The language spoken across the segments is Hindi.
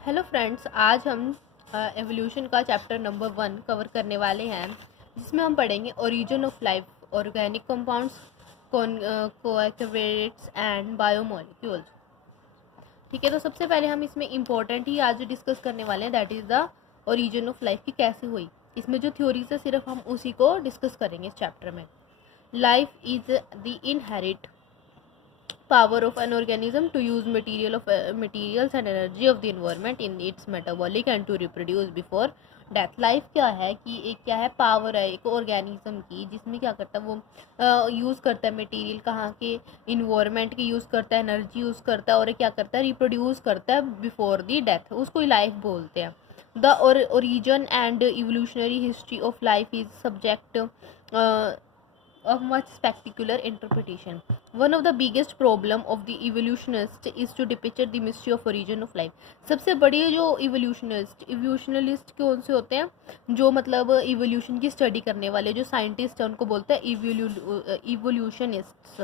हेलो फ्रेंड्स, आज हम एवोल्यूशन का चैप्टर नंबर 1 कवर करने वाले हैं, जिसमें हम पढ़ेंगे origin of life, organic compounds, coacervates and biomolecules. ठीक है, तो सबसे पहले हम इसमें इम्पोर्टेंट ही आज डिस्कस करने वाले हैं, that is the origin of life की कैसे हुई। इसमें जो थ्योरीज है सिर्फ हम उसी को डिस्कस करेंगे इस चैप्टर में। Life is the inherit power of an organism to use materials and energy of the environment in its metabolic and to reproduce before death. Life क्या है कि एक क्या है, पावर है एक ऑर्गेनिज्म की, जिसमें क्या करता है वो यूज़ करता है मटेरियल कहाँ के, इन्वायरमेंट के यूज़ करता है, एनर्जी यूज़ करता है और क्या करता है, रिप्रोड्यूस करता है बिफोर दी डेथ, उसको लाइफ बोलते हैं। The origin and evolutionary history of life is subject of much spectacular interpretation. One of the biggest problem of the evolutionist is to depict the mystery of origin of life. सबसे बड़ी जो इवोल्यूशनलिस्ट कौन से होते हैं, जो मतलब इवोल्यूशन की स्टडी करने वाले जो साइंटिस्ट हैं उनको बोलते हैं इवोल्यूशनिस्ट्स।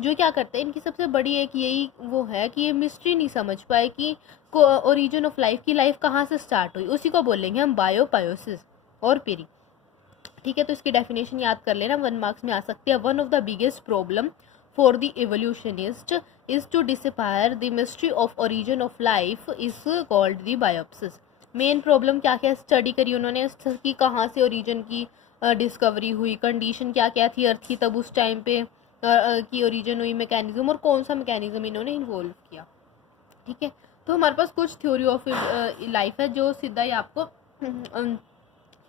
जो क्या करते हैं, इनकी सबसे बड़ी एक यही वो है कि ये मिस्ट्री नहीं समझ पाए कि ओरिजिन ऑफ लाइफ की लाइफ कहाँ से स्टार्ट हुई, उसी को बोलेंगे हम बायोपायोसिस और पेरी। ठीक है, तो इसकी डेफिनेशन याद कर लेना, 1 मार्क्स में आ सकती है। One of the biggest problem for the evolutionist is to decipher the mystery of origin of life is called the biopoiesis. Main problem क्या क्या स्टडी करी उन्होंने कि कहाँ से ओरिजिन की डिस्कवरी हुई, कंडीशन क्या क्या थी अर्थ की तब उस टाइम पे की ओरिजिन हुई, मैकेनिज्म और कौन सा मैकेनिज्म इन्होंने इन्वॉल्व किया। ठीक है, तो हमारे पास कुछ थ्योरी ऑफ लाइफ है जो सीधा ही आपको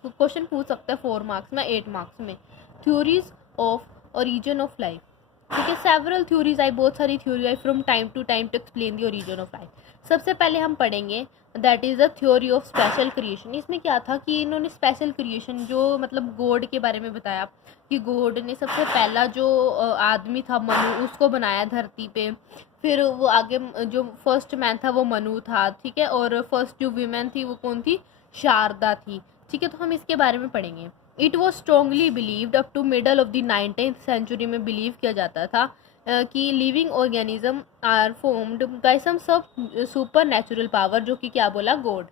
क्वेश्चन पूछ सकता है 4 मार्क्स में, 8 मार्क्स में। Theories of origin of life. ठीक है, सेवरल थ्योरीज आई, बहुत सारी थ्योरी आई from time to time to explain the origin of life. सबसे पहले हम पढ़ेंगे that is the theory of special creation. इसमें क्या था कि इन्होंने स्पेशल क्रिएशन जो मतलब गॉड के बारे में बताया कि गॉड ने सबसे पहला जो आदमी था मनु, उसको बनाया धरती पे। फिर वो आगे जो फर्स्ट मैन था वो मनु था, ठीक है, और फर्स्ट जो वीमेन थी वो कौन थी, शारदा थी। ठीक है, तो हम इसके बारे में पढ़ेंगे। It was strongly believed up to middle of the 19th century में बिलीव किया जाता था कि living organism are formed by some सब सुपर नेचुरल पावर, जो कि क्या बोला, गॉड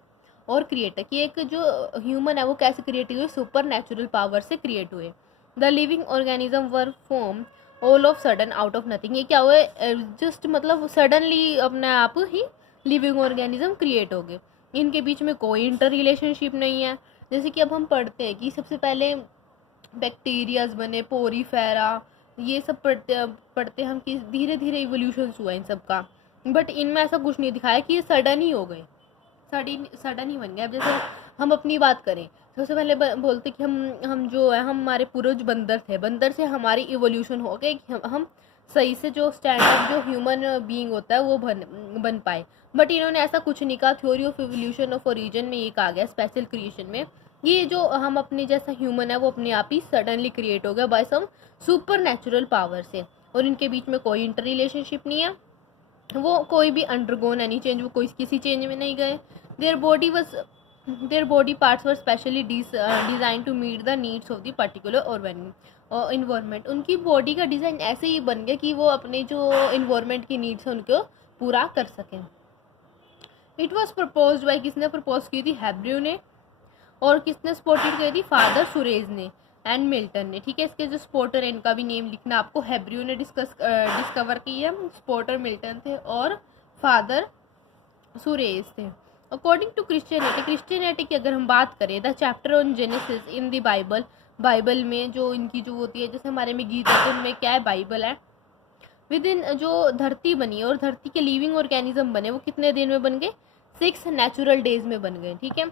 और क्रिएटर की एक जो ह्यूमन है वो कैसे क्रिएट हुए, सुपर नेचुरल पावर से क्रिएट हुए। The living organism were form all of sudden out of nothing. ये क्या हुए, जस्ट मतलब सडनली अपने आप ही लिविंग ऑर्गेनिज्म क्रिएट हो गए। इनके बीच में कोई इंटर रिलेशनशिप नहीं है। जैसे कि अब हम पढ़ते हैं कि सबसे पहले बैक्टीरियाज बने, पोरीफेरा, ये सब पढ़ते हम कि धीरे धीरे इवोल्यूशन हुआ इन सब का, बट इनमें ऐसा कुछ नहीं दिखाया कि ये सडन ही हो गए, सडन ही बन गए। अब जैसे हम अपनी बात करें, सबसे पहले बोलते कि हम जो है, हमारे पूर्वज बंदर थे, बंदर से हमारी इवोल्यूशन हो गई कि हम सही से जो स्टैंडर्ड जो ह्यूमन बीइंग होता है वो बन पाए, बट इन्होंने ऐसा कुछ नहीं कहा। Theory of evolution of origin में ये कहा गया स्पेशल क्रिएशन में, ये जो हम अपने जैसा ह्यूमन है वो अपने आप ही सडनली क्रिएट हो गया by some super natural power से, और इनके बीच में कोई इंटर रिलेशनशिप नहीं है, वो कोई भी अंडरगोन एनी चेंज, वो कोई किसी चेंज में नहीं गए। Their body parts were specially design to meet the needs of the particular environment. उनकी बॉडी का डिज़ाइन ऐसे ही बन गया कि वो अपने जो इन्वायरमेंट की नीड्स है उनको पूरा कर सकें। इट वॉज प्रपोज बाई, किसने प्रपोज की थी, हैब्रू ने, और किसने सपोर्टेड की थी, फादर सुरेज ने एंड मिल्टन ने। ठीक है, इसके जो स्पोर्टर है इनका भी नेम लिखना आपको, हैब्रू ने डिस्कवर की है, स्पोर्टर मिल्टन थे और फादर सुरेज थे। अकॉर्डिंग टू क्रिश्चियनिटी की अगर हम बात करें, the chapter on genesis in the Bible में जो इनकी जो होती है, जैसे हमारे में गीता तो उनमें क्या है, बाइबल है। विद इन जो धरती बनी और धरती के लिविंग ऑर्गेनिज्म बने वो कितने दिन में बन गए, 6 नेचुरल डेज में बन गए। ठीक है,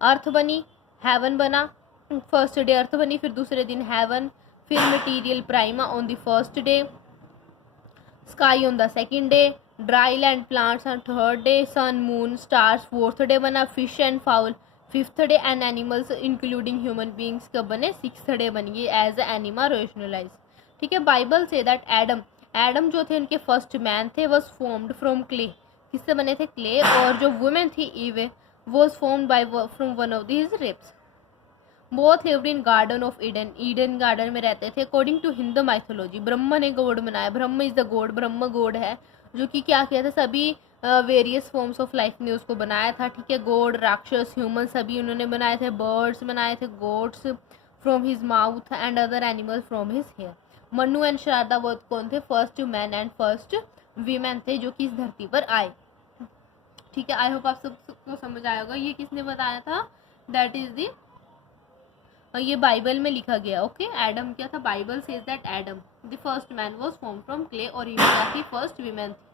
अर्थ बनी, हेवन बना, फर्स्ट डे अर्थ बनी, फिर दूसरे दिन हेवन, फिर material prima on the first day, sky on the second day, dry land plants on third day, sun moon stars fourth day बना, fish and fowl fifth day, and animals including human beings कब बने, 6th डे बन गए एज एनिमा रेशनलाइज। ठीक है, बाइबल से दैट एडम जो थे उनके फर्स्ट मैन थे वॉज फॉर्म्ड फ्रॉम क्ले, किससे बने थे, क्ले, और जो वुमेन थी Eve was formed by from one of this ribs. Both lived in garden of Eden garden में रहते थे। According to Hindu mythology Brahma ने गॉड बनाया, Brahma is the god, Brahma god है जो कि क्या किया था, सभी वेरियस फॉर्म्स ऑफ लाइफ ने उसको बनाया था, ठीक है। गॉड, राक्षस, ह्यूमन सभी उन्होंने बनाए थे। बर्ड्स बनाए थे, goats from his mouth and other animals from his hair. Manu and Sharda वो कौन थे? First man and first women थे जो कि इस धरती पर आए, ठीक है। आई होप आप सबको समझ आया होगा। ये किसने बताया था? दैट इज दी, ये बाइबल में लिखा गया, ओके। एडम क्या था? Bible says that Adam the first man was form from clay और ईव की फर्स्ट वीमेन थी।